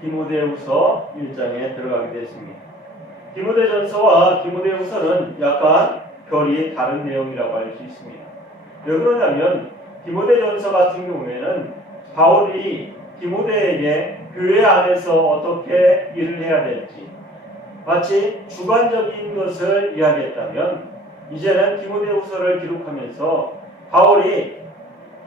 디모데후서 1장에 들어가게 됐습니다. 디모데전서와 디모데후서는 약간 결이 다른 내용이라고 할 수 있습니다. 왜 그러냐면 디모데전서 같은 경우에는 바울이 디모데에게 교회 안에서 어떻게 일을 해야 될지 마치 주관적인 것을 이야기했다면, 이제는 디모데후서를 기록하면서 바울이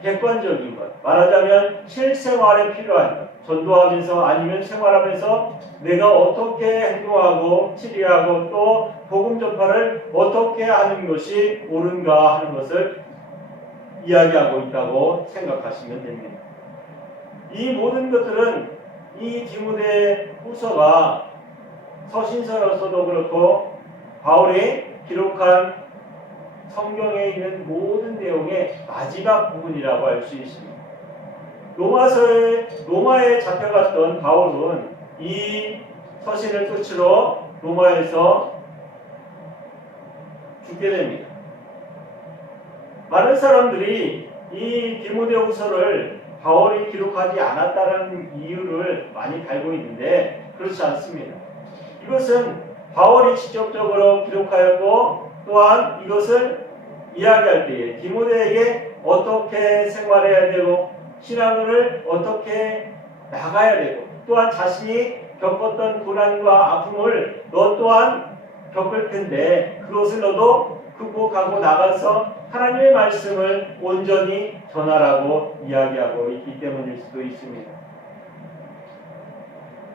객관적인 것, 말하자면 실생활에 필요한 것, 전도하면서 아니면 생활하면서 내가 어떻게 행동하고 치리하고 또 복음 전파를 어떻게 하는 것이 옳은가 하는 것을 이야기하고 있다고 생각하시면 됩니다. 이 모든 것들은 이 디모데후서가 서신서로서도 그렇고 바울이 기록한 성경에 있는 모든 내용의 마지막 부분이라고 할 수 있습니다. 로마에 잡혀갔던 바울은 이 서신을 끝으로 로마에서 죽게 됩니다. 많은 사람들이 이 디모데후서를 바울이 기록하지 않았다는 이유를 많이 달고 있는데 그렇지 않습니다. 이것은 바울이 직접적으로 기록하였고, 또한 이것을 이야기할 때에 디모데에게 어떻게 생활해야 되고 신앙을 어떻게 나가야 되고, 또한 자신이 겪었던 고난과 아픔을 너 또한 겪을 텐데 그것을 너도 극복하고 나가서 하나님의 말씀을 온전히 전하라고 이야기하고 있기 때문일 수도 있습니다.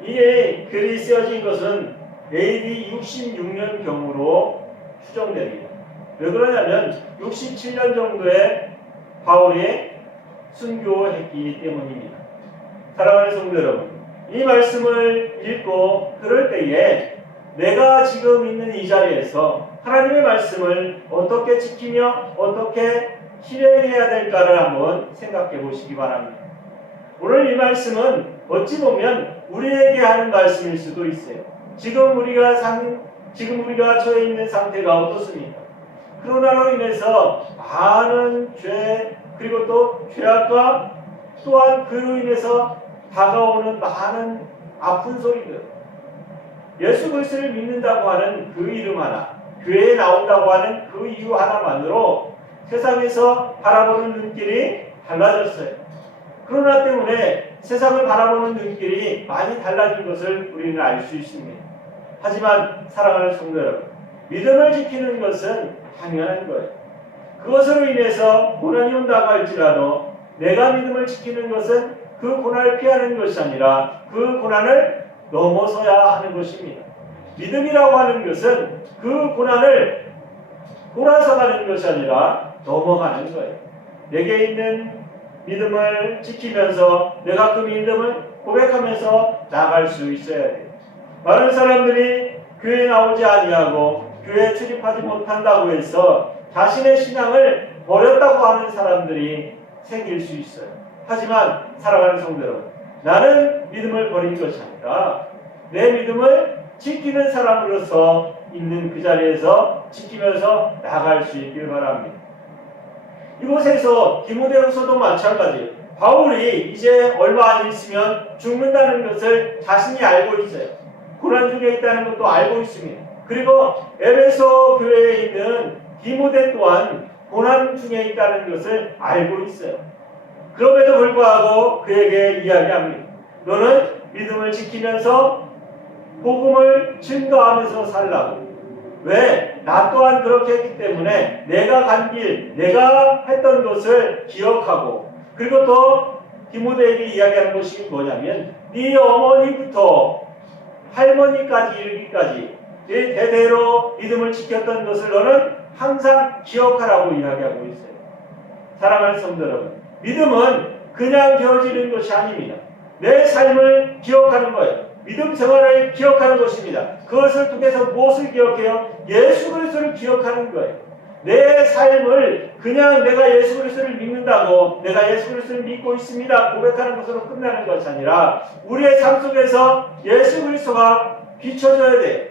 이 글이 쓰여진 것은 AD 66년경으로 추정됩니다. 왜 그러냐면 67년 정도에 바울이 순교했기 때문입니다. 사랑하는 성도 여러분, 이 말씀을 읽고 그럴 때에 내가 지금 있는 이 자리에서 하나님의 말씀을 어떻게 지키며 어떻게 실행해야 될까를 한번 생각해 보시기 바랍니다. 오늘 이 말씀은 어찌 보면 우리에게 하는 말씀일 수도 있어요. 지금 우리가 처해 있는 상태가 어떻습니까? 코로나로 인해서 많은 죄, 그리고 또 죄악과 또한 그로 인해서 다가오는 많은 아픈 소리들, 예수 그리스도를 믿는다고 하는 그 이름 하나, 교회에 나온다고 하는 그 이유 하나만으로 세상에서 바라보는 눈길이 달라졌어요. 코로나 때문에 세상을 바라보는 눈길이 많이 달라진 것을 우리는 알 수 있습니다. 하지만 사랑하는 성도 여러분, 믿음을 지키는 것은 당연한 거예요. 그것으로 인해서 고난이 온다고 할지라도 내가 믿음을 지키는 것은 그 고난을 피하는 것이 아니라 그 고난을 넘어서야 하는 것입니다. 믿음이라고 하는 것은 그 고난을 돌아서 가는 것이 아니라 넘어가는 거예요. 내게 있는 믿음을 지키면서 내가 그 믿음을 고백하면서 나아갈 수 있어야 돼요. 많은 사람들이 교회에 나오지 아니하고 교회에 출입하지 못한다고 해서 자신의 신앙을 버렸다고 하는 사람들이 생길 수 있어요. 하지만 사랑하는 성도 여러분, 나는 믿음을 버린 것이 아니라 내 믿음을 지키는 사람으로서 있는 그 자리에서 지키면서 나아갈 수 있길 바랍니다. 이곳에서 디모데후서도 마찬가지예요. 바울이 이제 얼마 안 있으면 죽는다는 것을 자신이 알고 있어요. 고난 중에 있다는 것도 알고 있습니다. 그리고 에베소 교회에 있는 디모데 또한 고난 중에 있다는 것을 알고 있어요. 그럼에도 불구하고 그에게 이야기합니다. 너는 믿음을 지키면서 복음을 증거하면서 살라고. 왜? 나 또한 그렇게 했기 때문에 내가 간 길, 내가 했던 것을 기억하고, 그리고 또 디모데에게 이야기하는 것이 뭐냐면 네 어머니부터 할머니까지 이르기까지 네 대대로 믿음을 지켰던 것을 너는 항상 기억하라고 이야기하고 있어요. 사랑하는 성도 여러분, 믿음은 그냥 되어지는 것이 아닙니다. 내 삶을 기억하는 거예요. 믿음 생활을 기억하는 것입니다. 그것을 통해서 무엇을 기억해요? 예수 그리스도를 기억하는 거예요. 내 삶을 그냥 내가 예수 그리스도를 믿는다고 내가 예수 그리스도를 믿고 있습니다 고백하는 것으로 끝나는 것이 아니라 우리의 삶 속에서 예수 그리스도가 비춰져야 돼요.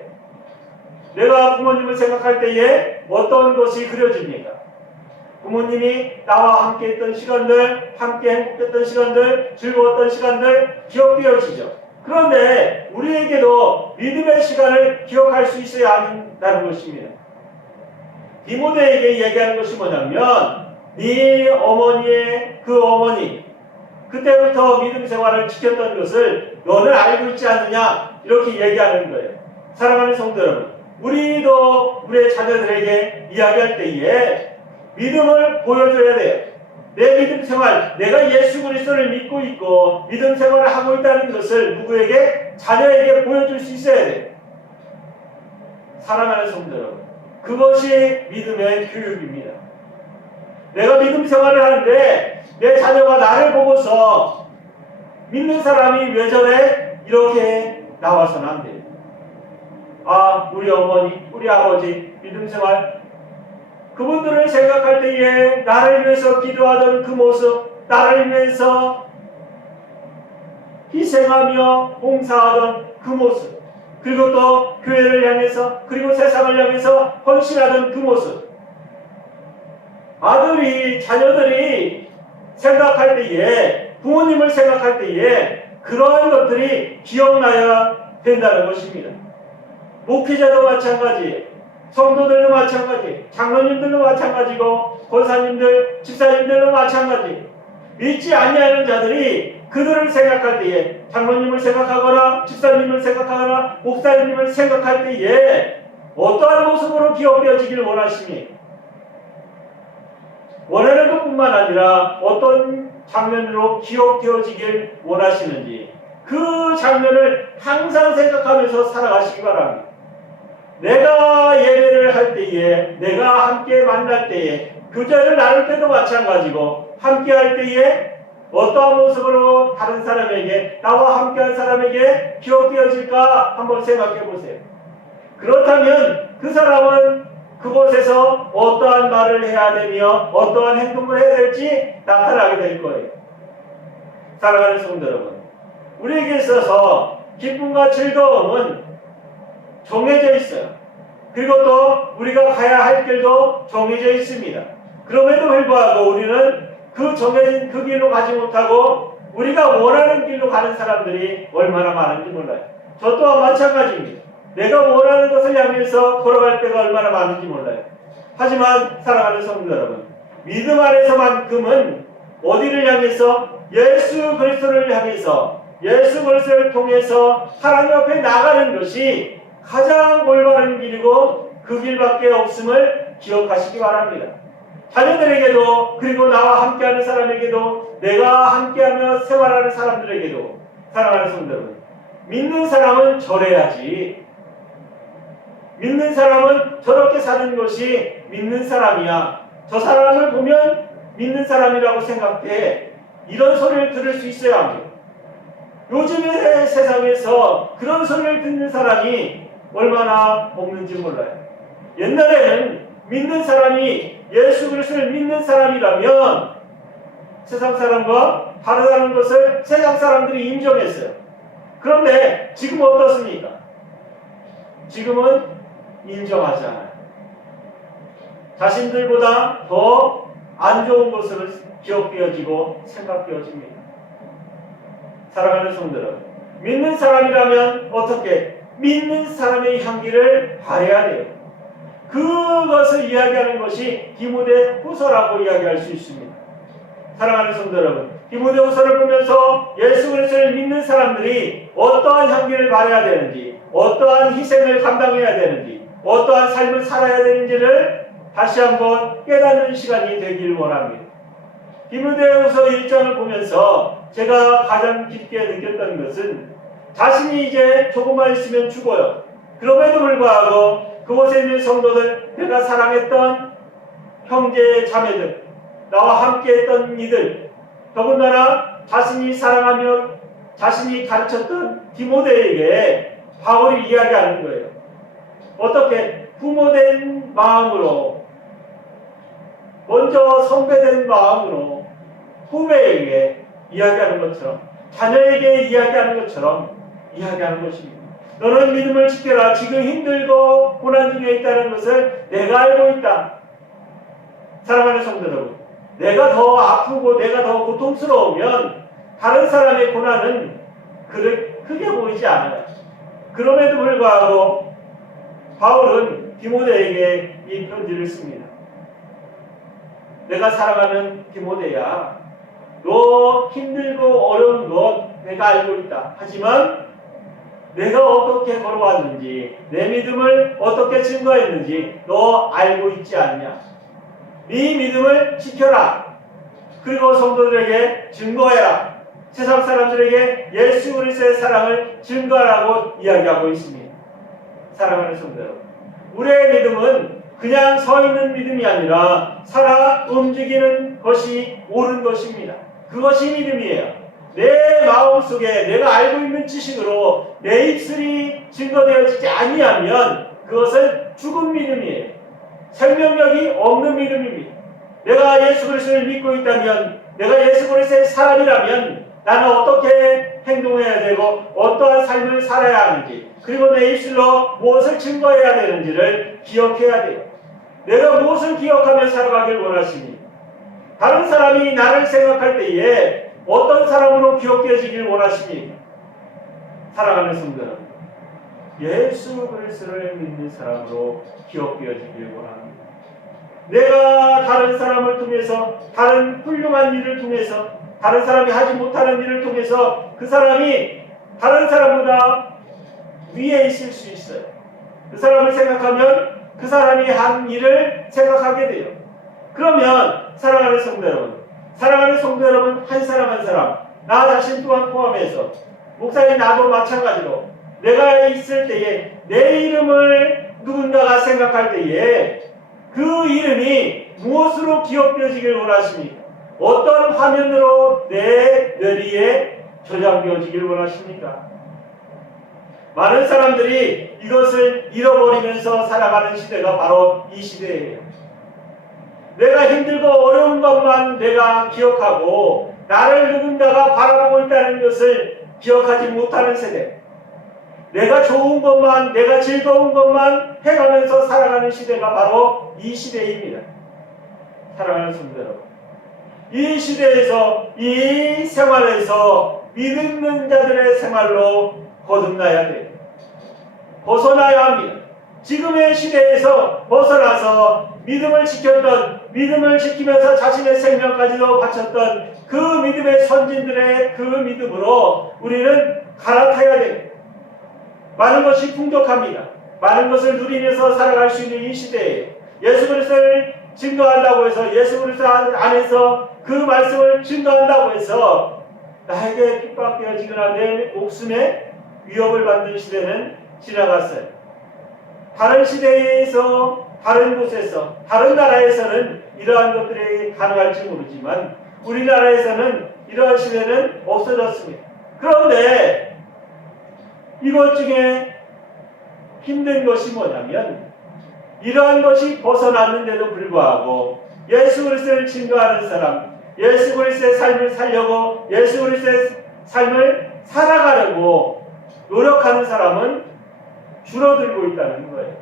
내가 부모님을 생각할 때에 어떤 것이 그려집니까? 부모님이 나와 함께 했던 시간들, 함께 행복했던 시간들, 즐거웠던 시간들 기억되어지죠. 그런데 우리에게도 믿음의 시간을 기억할 수 있어야 한다는 것입니다. 디모데에게 얘기하는 것이 뭐냐면 네 어머니의 그 어머니 그때부터 믿음 생활을 지켰던 것을 너는 알고 있지 않느냐 이렇게 얘기하는 거예요. 사랑하는 성도 여러분, 우리도 우리의 자녀들에게 이야기할 때에 믿음을 보여줘야 돼요. 내 믿음 생활, 내가 예수 그리스도를 믿고 있고 믿음 생활을 하고 있다는 것을 누구에게? 자녀에게 보여줄 수 있어야 돼요. 사랑하는 성도 여러분, 그것이 믿음의 교육입니다. 내가 믿음 생활을 하는데 내 자녀가 나를 보고서 믿는 사람이 왜 저래? 이렇게 나와서는 안 돼요. 아, 우리 어머니, 우리 아버지 믿음 생활 그분들을 생각할 때에 나를 위해서 기도하던 그 모습, 나를 위해서 희생하며 봉사하던 그 모습, 그리고 또 교회를 향해서, 그리고 세상을 향해서 헌신하던 그 모습, 아들이, 자녀들이 생각할 때에, 부모님을 생각할 때에 그러한 것들이 기억나야 된다는 것입니다. 목회자도 마찬가지예요. 성도들도 마찬가지, 장로님들도 마찬가지고, 권사님들, 집사님들도 마찬가지. 믿지 아니하는 자들이 그들을 생각할 때에, 장로님을 생각하거나, 집사님을 생각하거나, 목사님을 생각할 때에 어떠한 모습으로 기억되어지길 원하시니, 원하는 것뿐만 아니라 어떤 장면으로 기억되어지길 원하시는지 그 장면을 항상 생각하면서 살아가시기 바랍니다. 내가 예배를 할 때에, 내가 함께 만날 때에, 교제를 나눌 때도 마찬가지고, 함께 할 때에 어떠한 모습으로 다른 사람에게, 나와 함께한 사람에게 기억되어질까 한번 생각해 보세요. 그렇다면 그 사람은 그곳에서 어떠한 말을 해야 되며 어떠한 행동을 해야 될지 나타나게 될 거예요. 사랑하는 성도 여러분, 우리에게 있어서 기쁨과 즐거움은 정해져 있어요. 그리고 또 우리가 가야 할 길도 정해져 있습니다. 그럼에도 불구하고 우리는 그 정해진 그 길로 가지 못하고 우리가 원하는 길로 가는 사람들이 얼마나 많은지 몰라요. 저 또한 마찬가지입니다. 내가 원하는 것을 향해서 걸어갈 때가 얼마나 많은지 몰라요. 하지만 사랑하는 성도 여러분, 믿음 안에서만큼은 어디를 향해서? 예수 그리스도를 향해서, 예수 그리스도를 통해서 하나님 앞에 나가는 것이 가장 올바른 길이고 그 길밖에 없음을 기억하시기 바랍니다. 자녀들에게도, 그리고 나와 함께하는 사람에게도, 내가 함께하며 생활하는 사람들에게도, 사랑하는 성도 여러분, 믿는 사람은 저래야지, 믿는 사람은 저렇게 사는 것이 믿는 사람이야, 저 사람을 보면 믿는 사람이라고 생각해, 이런 소리를 들을 수 있어야 합니다. 요즘의 세상에서 그런 소리를 듣는 사람이 얼마나 없는지 몰라요. 옛날에는 믿는 사람이 예수 그리스도를 믿는 사람이라면 세상 사람과 다르다는 것을 세상 사람들이 인정했어요. 그런데 지금 어떻습니까? 지금은 인정하지 않아요. 자신들보다 더 안 좋은 것으로 기억되어지고 생각되어집니다. 사랑하는 성도 여러분, 믿는 사람이라면 어떻게? 믿는 사람의 향기를 발해야 돼요. 그것을 이야기하는 것이 디모데 후서라고 이야기할 수 있습니다. 사랑하는 성도 여러분, 디모데 후서를 보면서 예수 그리스도를 믿는 사람들이 어떠한 향기를 발해야 되는지, 어떠한 희생을 감당해야 되는지, 어떠한 삶을 살아야 되는지를 다시 한번 깨닫는 시간이 되길 원합니다. 디모데후서 1장을 보면서 제가 가장 깊게 느꼈던 것은 자신이 이제 조금만 있으면 죽어요. 그럼에도 불구하고 그곳에 있는 성도들, 내가 사랑했던 형제 자매들, 나와 함께했던 이들, 더군다나 자신이 사랑하며 자신이 가르쳤던 디모데에게 바울이 이야기하는 거예요. 어떻게? 부모된 마음으로, 먼저 선배된 마음으로 후배에게 이야기하는 것처럼, 자녀에게 이야기하는 것처럼 이야기하는 것입니다. 너는 믿음을 지켜라. 지금 힘들고 고난 중에 있다는 것을 내가 알고 있다. 사랑하는 성도 여러분, 내가 더 아프고 내가 더 고통스러우면 다른 사람의 고난은 크게 보이지 않아요. 그럼에도 불구하고 바울은 디모데에게 이 편지를 씁니다. 내가 사랑하는 디모데야, 너 힘들고 어려운 것 내가 알고 있다. 하지만 내가 어떻게 걸어왔는지, 내 믿음을 어떻게 증거했는지 너 알고 있지 않냐? 네 믿음을 지켜라. 그리고 성도들에게 증거해라. 세상 사람들에게 예수 그리스도의 사랑을 증거하라고 이야기하고 있습니다. 사랑하는 성도 여러분, 우리의 믿음은 그냥 서 있는 믿음이 아니라 살아 움직이는 것이 옳은 것입니다. 그것이 믿음이에요. 내 마음속에 내가 알고 있는 지식으로 내 입술이 증거되어지지 아니하면 그것은 죽은 믿음이에요. 생명력이 없는 믿음입니다. 내가 예수 그리스도를 믿고 있다면, 내가 예수 그리스도의 사람이라면 나는 어떻게 행동해야 되고 어떠한 삶을 살아야 하는지, 그리고 내 입술로 무엇을 증거해야 되는지를 기억해야 돼요. 내가 무엇을 기억하며 살아가길 원하십니까? 다른 사람이 나를 생각할 때에 어떤 사람으로 기억되어지길 원하십니까? 사랑하는 성도 여러분, 예수 그리스도를 믿는 사람으로 기억되어지길 원합니다. 내가 다른 사람을 통해서, 다른 훌륭한 일을 통해서, 다른 사람이 하지 못하는 일을 통해서 그 사람이 다른 사람보다 위에 있을 수 있어요. 그 사람을 생각하면 그 사람이 한 일을 생각하게 돼요. 그러면 사랑하는 성도 여러분, 사랑하는 성도 여러분, 한 사람 한 사람, 나 자신 또한 포함해서, 목사님 나도 마찬가지로 내가 있을 때에 내 이름을 누군가가 생각할 때에 그 이름이 무엇으로 기억되어지길 원하십니까? 어떤 화면으로 내 뇌리에 저장되어지길 원하십니까? 많은 사람들이 이것을 잃어버리면서 살아가는 시대가 바로 이 시대예요. 내가 힘들고 어려운 것만 내가 기억하고 나를 누군가가 바라보고 있다는 것을 기억하지 못하는 세대. 내가 좋은 것만, 내가 즐거운 것만 해가면서 살아가는 시대가 바로 이 시대입니다. 사랑하는 성도 여러분, 이 시대에서, 이 생활에서 믿는 자들의 생활로 거듭나야 돼요. 벗어나야 합니다. 지금의 시대에서 벗어나서 믿음을 지켰던, 믿음을 지키면서 자신의 생명까지도 바쳤던 그 믿음의 선진들의 그 믿음으로 우리는 갈아타야 됩니다. 많은 것이 풍족합니다. 많은 것을 누리면서 살아갈 수 있는 이 시대에 예수 그리스도를 증거한다고 해서, 예수 그리스도 안에서 그 말씀을 증거한다고 해서 나에게 핍박되어지거나 내 목숨에 위협을 받는 시대는 지나갔어요. 다른 시대에서, 다른 곳에서, 다른 나라에서는 이러한 것들이 가능할지 모르지만 우리나라에서는 이러한 시대는 없어졌습니다. 그런데 이것 중에 힘든 것이 뭐냐면, 이러한 것이 벗어났는데도 불구하고 예수 그리스도를 증거하는 사람, 예수 그리스도의 삶을 살려고, 예수 그리스도의 삶을 살아가려고 노력하는 사람은 줄어들고 있다는 거예요.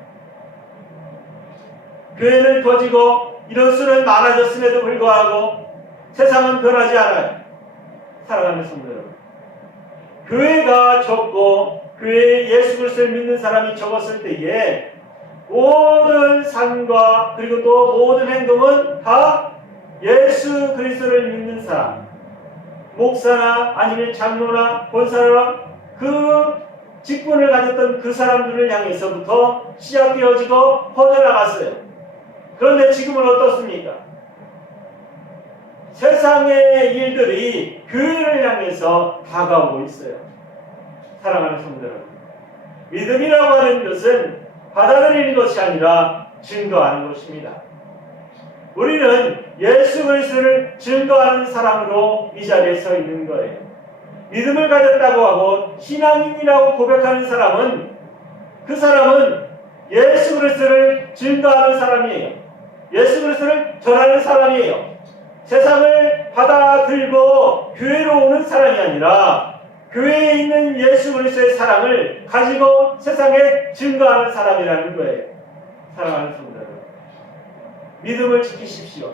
교회는 커지고 인원수는 많아졌음에도 불구하고 세상은 변하지 않아요. 사랑하는 성도 여러분, 교회가 적고 교회에 예수 그리스도를 믿는 사람이 적었을 때에 모든 삶과 그리고 또 모든 행동은 다 예수 그리스도를 믿는 사람, 목사나 아니면 장로나 권사나 그 직분을 가졌던 그 사람들을 향해서부터 시작되어지고 퍼져나갔어요. 그런데 지금은 어떻습니까? 세상의 일들이 교회를 향해서 다가오고 있어요. 사랑하는 성도 여러분, 믿음이라고 하는 것은 받아들이는 것이 아니라 증거하는 것입니다. 우리는 예수 그리스도를 증거하는 사람으로 이 자리에 서 있는 거예요. 믿음을 가졌다고 하고 신앙인이라고 고백하는 사람은, 그 사람은 예수 그리스도를 증거하는 사람이에요. 예수 그리스도를 전하는 사람이에요. 세상을 받아들고 교회로 오는 사람이 아니라 교회에 있는 예수 그리스도의 사랑을 가지고 세상에 증거하는 사람이라는 거예요. 사랑하는 성도 여러분, 믿음을 지키십시오.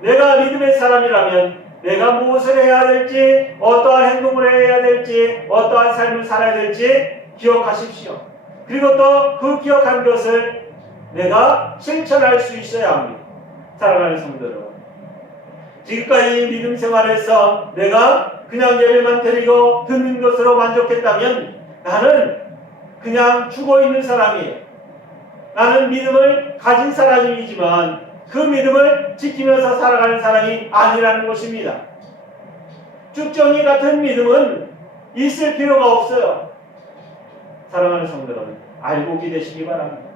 내가 믿음의 사람이라면 내가 무엇을 해야 될지, 어떠한 행동을 해야 될지, 어떠한 삶을 살아야 될지 기억하십시오. 그리고 또 그 기억한 것을 내가 실천할 수 있어야 합니다. 사랑하는 성도 여러분, 지금까지 믿음 생활에서 내가 그냥 예배만 드리고 듣는 것으로 만족했다면 나는 그냥 죽어 있는 사람이에요. 나는 믿음을 가진 사람이지만 그 믿음을 지키면서 살아가는 사람이 아니라는 것입니다. 쭉정이 같은 믿음은 있을 필요가 없어요. 사랑하는 성도 여러분, 알곡이 되시기 바랍니다.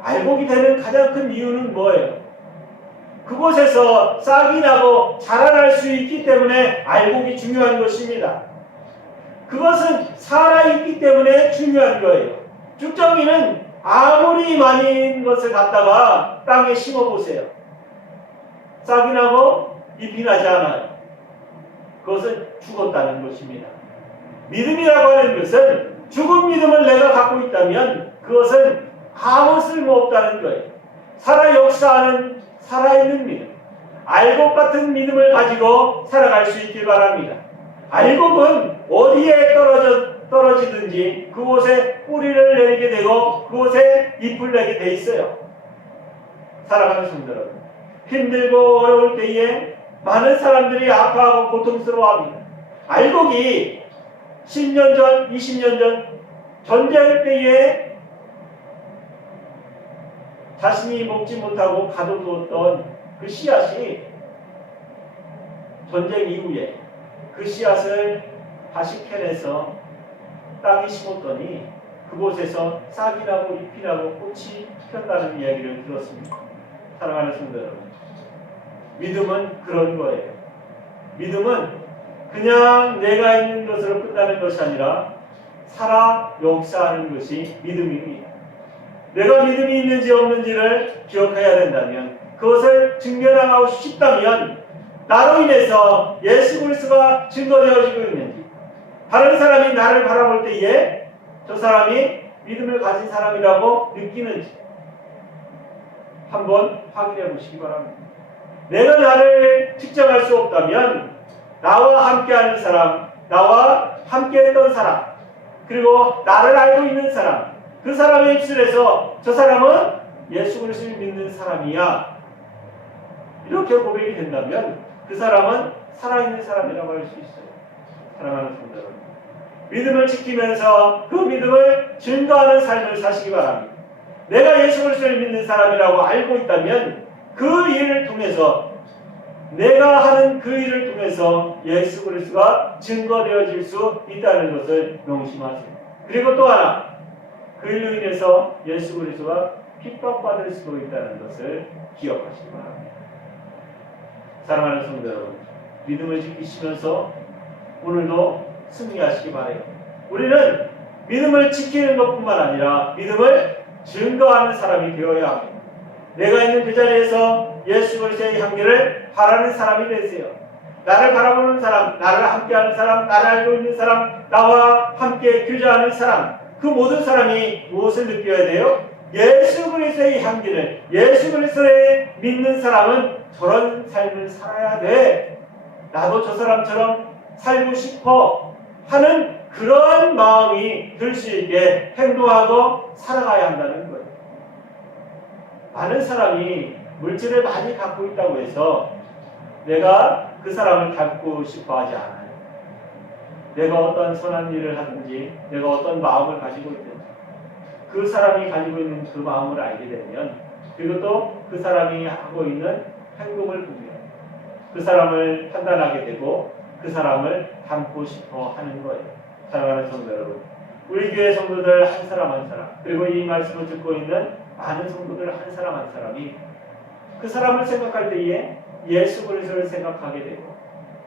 알곡이 되는 가장 큰 이유는 뭐예요? 그곳에서 싹이 나고 자라날 수 있기 때문에 알곡이 중요한 것입니다. 그것은 살아있기 때문에 중요한 거예요. 쭉정이는 아무리 많은 것을 갖다가 땅에 심어보세요. 싹이 나고 잎이 나지 않아요. 그것은 죽었다는 것입니다. 믿음이라고 하는 것은 죽은 믿음을 내가 갖고 있다면 그것은 아무 쓸모없다는 거예요. 살아 역사하는 살아있는 믿음, 알곡 같은 믿음을 가지고 살아갈 수 있길 바랍니다. 알곡은 어디에 떨어지든지 그곳에 뿌리를 내리게 되고 그곳에 잎을 내게 돼 있어요. 사랑하는 성도 여러분, 힘들고 어려울 때에 많은 사람들이 아파하고 고통스러워합니다. 알곡이 10년 전, 20년 전 전쟁 때에 자신이 먹지 못하고 가둬두었던 그 씨앗이 전쟁 이후에 그 씨앗을 다시 캐내서 땅에 심었더니 그곳에서 싹이 나고 잎이 나고 꽃이 폈다는 이야기를 들었습니다. 사랑하는 성도 여러분, 믿음은 그런 거예요. 믿음은 그냥 내가 있는 것으로 끝나는 것이 아니라 살아 역사하는 것이 믿음입니다. 내가 믿음이 있는지 없는지를 기억해야 된다면, 그것을 증명하고 싶다면 나로 인해서 예수 그리스도가 증거되어지고 있는지, 다른 사람이 나를 바라볼 때에 저 사람이 믿음을 가진 사람이라고 느끼는지 한번 확인해 보시기 바랍니다. 내가 나를 측정할 수 없다면 나와 함께하는 사람, 나와 함께했던 사람, 그리고 나를 알고 있는 사람, 그 사람의 입술에서 저 사람은 예수 그리스도를 믿는 사람이야, 이렇게 고백이 된다면 그 사람은 살아있는 사람이라고 할 수 있어요. 사랑하는 성도 여러분, 믿음을 지키면서 그 믿음을 증거하는 삶을 사시기 바랍니다. 내가 예수 그리스도를 믿는 사람이라고 알고 있다면 그 일을 통해서, 내가 하는 그 일을 통해서 예수 그리스도가 증거되어질 수 있다는 것을 명심하세요. 그리고 또 하나, 그 일로 인해서 예수 그리스도가 핍박받을 수도 있다는 것을 기억하시기 바랍니다. 사랑하는 성도 여러분, 믿음을 지키시면서 오늘도 승리하시기 바라요. 우리는 믿음을 지키는 것뿐만 아니라 믿음을 증거하는 사람이 되어야 합니다. 내가 있는 그 자리에서 예수 그리스도의 향기를 바라는 사람이 되세요. 나를 바라보는 사람, 나를 함께하는 사람, 나를 알고 있는 사람, 나와 함께 교제하는 사람, 그 모든 사람이 무엇을 느껴야 돼요? 예수 그리스도의 향기를, 예수 그리스도를 믿는 사람은 저런 삶을 살아야 돼, 나도 저 사람처럼 살고 싶어 하는 그런 마음이 들 수 있게 행동하고 살아가야 한다는 거예요. 많은 사람이 물질을 많이 갖고 있다고 해서 내가 그 사람을 닮고 싶어 하지 않아요. 내가 어떤 선한 일을 하든지, 내가 어떤 마음을 가지고 있든지, 그 사람이 가지고 있는 그 마음을 알게 되면, 그리고 또 그 사람이 하고 있는 행동을 보면 그 사람을 판단하게 되고 그 사람을 닮고 싶어 하는 거예요. 사랑하는 성도 여러분, 우리 교회 성도들 한 사람 한 사람, 그리고 이 말씀을 듣고 있는 많은 성도들 한 사람 한 사람이 그 사람을 생각할 때에 예수 그리스도를 생각하게 되고,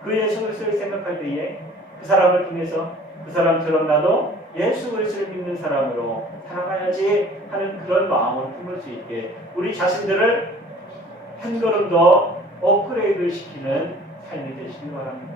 그 예수 그리스도를 생각할 때에 그 사람을 통해서 그 사람처럼 나도 예수 그리스도를 믿는 사람으로 살아가야지 하는 그런 마음을 품을 수 있게 우리 자신들을 한 걸음 더 업그레이드 시키는 삶이 되시기 바랍니다.